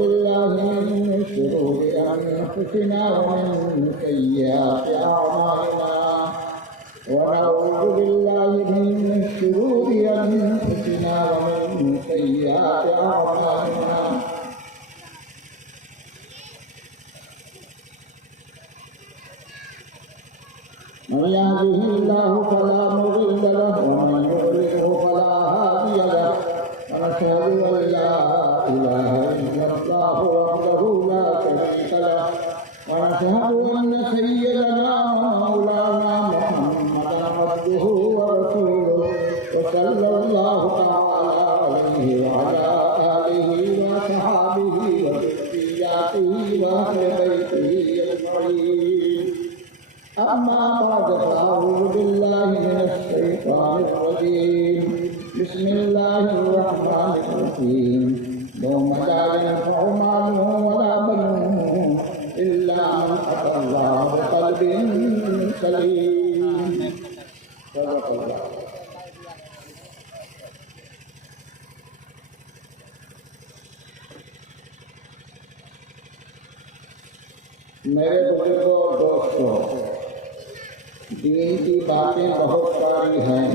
بالله من شرور أنفسنا ومن سيئات أعمالنا ونعوذ بالله من شرور أنفسنا ومن سيئات أعمالنا من يهده الله فلا مضل له ومن يضلله فلا هادي له ونشهد أن لا إله إلا الله وحده لا شريك له ونشهد أن سيدنا ومولانا محمدا عبده ورسوله وصلى الله تعالى عليه وعلى آله وصحبه وذرياته وأهل بيته أجمعين. أما بعد فأعوذ بالله من الشيطان الرجيم. بسم الله الرحمن الرحيم. يوم لا ينفع مال ولا بنون إلا من أتى الله بقلب سليم. صدق الله. میرے بزرگوں اور دوستوں، دین کی باتیں بہت ساری ہیں.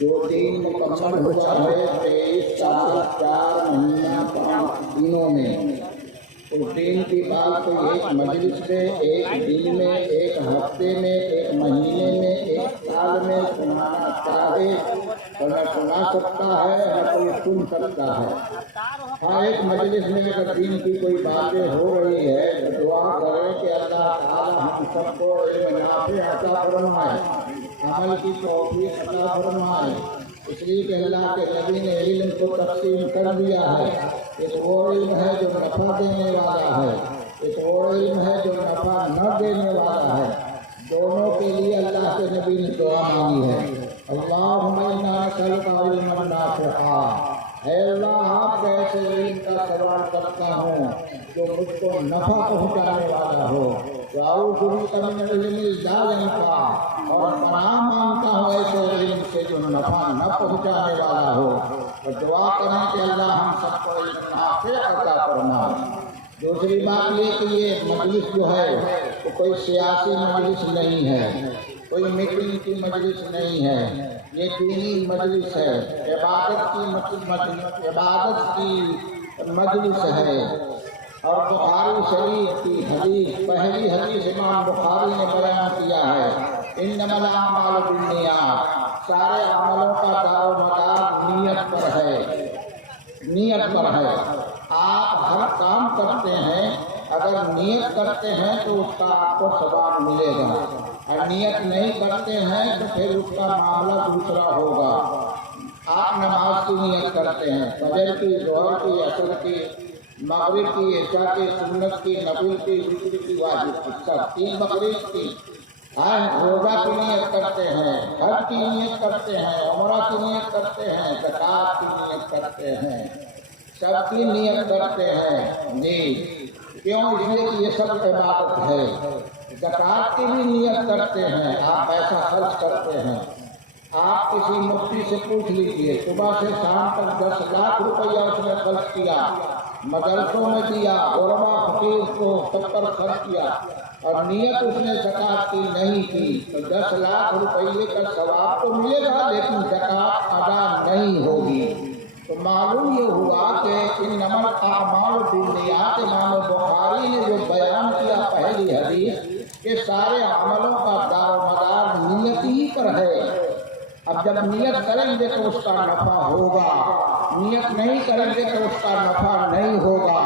جو دین مکمل ہوا ہے 23 سال 4 مہینہ 5 دنوں میں، اس دین کی بات کو ایک مجلس میں، ایک دن میں، ایک ہفتے میں، ایک مہینے میں، ایک سال میں سنانا چاہے تو نہ سنا سکتا ہے نہ کوئی سن سکتا ہے. ہاں، ایک مجلس میں اگر دین کی کوئی باتیں ہو رہی ہے تو دعا کریں کہ اللہ تعالی ہم سب کو علم نافع عطا فرمائے، عمل کی توفیق عطا فرمائے. اس لیے کہ اللہ کے نبی نے علم کو تقسیم کر دیا ہے. ایک وہ علم ہے جو نفع دینے والا ہے، ایک وہ علم ہے جو نفع نہ دینے والا ہے. دونوں کے لیے اللہ کے نبی نے دعا مانگی ہے. اللہم انا نسألک علما نافعا. اے اللہ، آپ کا ایسے علم کا سوال کرتا ہوں جو مجھ کو نفع پہنچانے والا ہو. وَأَعُوذُ بِكَ مِنَ الْعِلْمِ لَا يَنفَعُ. اور پناہ مانگتا ہوں ایسے علم سے جو نفع نہ پہنچانے والا ہو. اور دعا کریں کہ اللہ ہم سب کو علم نافع عطا فرمائے. دوسری بات یہ کہ یہ مجلس جو ہے وہ کوئی سیاسی مجلس نہیں ہے، کوئی میٹنگ کی مجلس نہیں ہے. یہ دینی مجلس ہے، عبادت کی مجلس ہے. اور بخاری شریف کی حدیث، پہلی حدیث امام بخاری نے بیان کیا ہے، انما الاعمال بالنیات. سارے عملوں کا دار و مدار نیت پر ہے، نیت پر ہے. آپ ہر کام کرتے ہیں، اگر نیت کرتے ہیں تو اس کا آپ کو ثواب ملے گا. اور نیت نہیں کرتے ہیں تو پھر اس کا معاملہ دوسرا ہوگا. آپ نماز کی نیت کرتے ہیں، فجر کی، ظہر کی، عصر کی، مغرب کی، عشاء کی، سنت کی، نفل کی، وتر کی، واجب کی، سب 3 مغرب کی. روزہ کی نیت کرتے ہیں، حج کی نیت کرتے ہیں، عمرہ کی نیت کرتے ہیں، زکوٰۃ کی نیت کرتے ہیں، سب کی نیت کرتے ہیں. جی کیوں؟ اس لیے کہ یہ سب عبادت ہے. زکوٰۃ کی بھی نیت کرتے ہیں. آپ پیسہ خرچ کرتے ہیں. آپ کسی مفتی سے پوچھ لیجئے، صبح سے شام تک 10 لاکھ روپیہ اس نے خرچ کیا، مدرسوں میں دیا، علماء فقیر کو سب پر خرچ کیا، اور نیت اس نے زکوٰۃ کی نہیں کی، تو 10 لاکھ روپیے کا ثواب تو ملے گا لیکن زکوٰۃ ادا نہیں ہوگی. تو معلوم یہ ہوا کہ انما الاعمال بالنیات، امام بخاری نے جو بیان کیا پہلی حدیث کہ سارے عملوں کا دار و مدار نیت ہی پر ہے. اب جب نیت کریں گے تو اس کا نفع ہوگا، نیت نہیں کریں گے تو اس کا نفع نہیں ہوگا.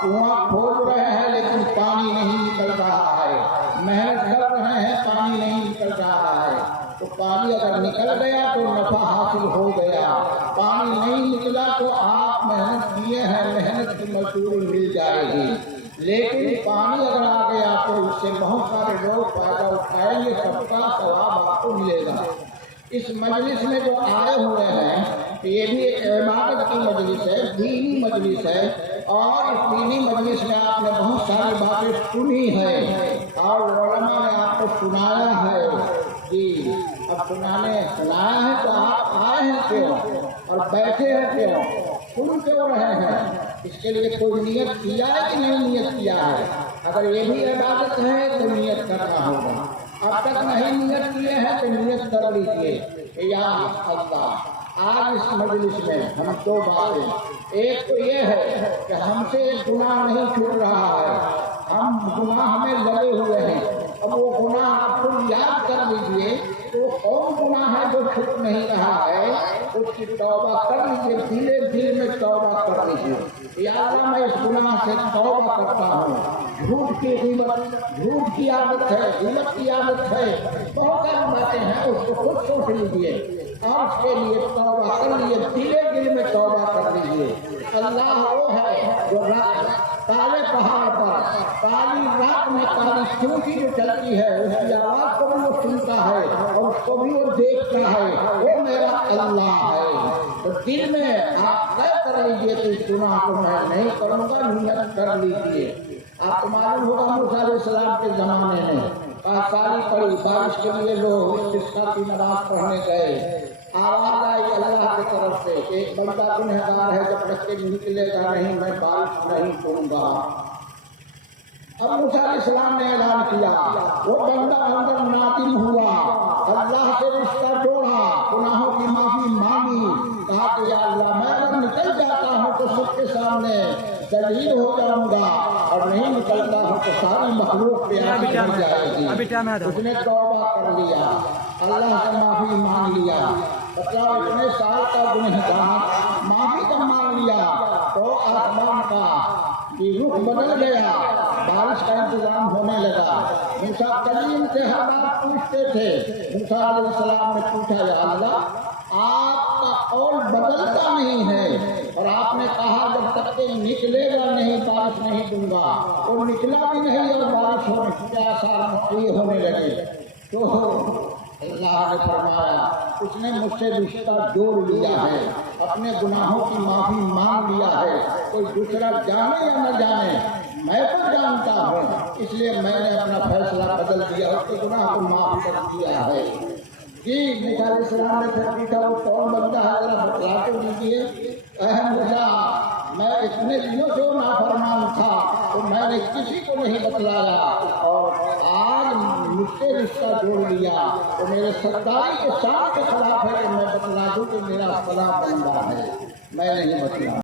کنواں کھود رہے ہیں لیکن پانی نہیں نکل رہا ہے، محنت کر رہے ہیں پانی نہیں نکل رہا ہے. تو پانی اگر نکل گیا تو نفع حاصل ہو گیا، پانی نہیں نکلا تو آپ محنت کیے ہیں، محنت کی مزدوری مل جائے گی. لیکن پانی اگر آ گیا تو اس سے بہت سارے لوگ فائدہ اٹھائیں گے، سب کا ثواب آپ کو ملے گا. اس مجلس میں جو آئے ہوئے ہیں یہ بھی ایک عبادت کی مجلس ہے، دینی مجلس ہے. اور اس دینی مجلس میں آپ نے بہت ساری باتیں سنی ہے اور علماء نے آپ کو سنایا ہے. جی اب سنایا ہے تو آپ آئے ہیں کیوں؟ اور بیٹھے ہیں کیوں، سن کیوں رہے ہیں؟ اس کے لیے کوئی نیت کیا ہے کہ نہیں نیت کیا ہے؟ اگر یہی عبادت ہے تو نیت کرنا ہوگا، اب تک نہیں نیت کیے ہیں تو نیت کر لیجیے۔ یا اللہ، آج اس مجلس میں ہم دو باتیں، ایک تو یہ ہے کہ ہم سے گناہ نہیں چھوٹ رہا ہے، ہم گناہ ہمیں لگے ہوئے ہیں، اب وہ گناہ آپ کو یاد کر لیجیے تو کون گناہ ہے جو چھوٹ نہیں رہا ہے، اس کی توبہ کر لیجیے، دل میں توبہ کر لیجیے۔ یا اللہ، میں اس گناہ سے توبہ کرتا ہوں، جھوٹ کی غیبت، جھوٹ کی عادت ہے، غیبت کی عادت ہے، بہت ساری باتیں ہیں، اس کو خود سوچ لیجیے اور اس کے لیے توبہ کر لیجیے، دل میں توبہ کر لیجیے۔ اللہ وہ ہے جو کالے پہاڑ پر کالی رات میں کالی چونٹی جو چلتی ہے اس کی آواز کو بھی وہ سنتا ہے اور اس کو بھی وہ دیکھتا ہے، وہ میرا اللہ ہے۔ تو دل میں آپ طے کر لیجیے کہ اس گناہ کو میں نہیں کروں گا، نیت کر لیجیے۔ آپ کو معلوم ہوگا موسیٰ علیہ السلام کے زمانے میں ساری پڑی بارش کے لیے لوگ استسقاء کی نماز پڑھنے گئے، آواز آئی اللہ کی طرف سے کہ ایک بندہ گنہگار ہے، جب تک کہ نکلے گا نہیں میں بارش نہیں کروں گا۔ اب موسیٰ علیہ السلام نے اعلان کیا، وہ بندہ اندر نادم ہوا، اللہ سے رشتہ جوڑا، گناہوں کی معافی مانگی، کہا کہ یا اللہ میں اگر نکل جاتا ہوں تو سب کے سامنے ذلیل ہو جاؤں گا، اور نہیں نکلتا ہوں تو ساری مخلوق پہ آگے بڑھ جائے گی۔ اس نے توبہ کر لیا، اللہ سے معافی مانگ لیا۔ بتاؤ، اتنے سال کا گنہگار معافی کا مانگ لیا تو آسمان کا رخ بدل گیا، بارش کا انتظام ہونے لگا۔ موسیٰ کلیم سے ہر بات پوچھتے تھے، موسیٰ علیہ السلام نے پوچھا یا اللہ آپ کا قول بدلتا نہیں ہے، اور آپ نے کہا جب تک کہ نکلے گا نہیں بارش نہیں دوں گا، اور نکلا بھی نہیں اور بارش ہونے کے آثار ہونے لگے۔ تو اللہ نے فرمایا اس نے مجھ سے رشتہ جوڑ لیا ہے، اپنے گناہوں کی معافی مانگ لیا ہے، کوئی دوسرا جانے یا نہ جانے میں تو جانتا ہوں، اس لیے میں نے اپنا فیصلہ بدل دیا، اس کے گناہ کو معاف کر دیا ہے۔ جی موسیٰ علیہ السلام نے پھر پوچھا وہ کون بندہ ہے ذرا بتلا کے دیجیے۔ اے موسیٰ، میں اتنے دنوں سے نافرمان تھا تو میں نے کسی کو نہیں بتلایا، اور آج مجھ سے رشتہ جوڑ لیا تو میرے سرداری کے شان کے خلاف ہے کہ میں بتلا دوں کہ میرا فلاں بندہ ہے، میں نہیں بتلا۔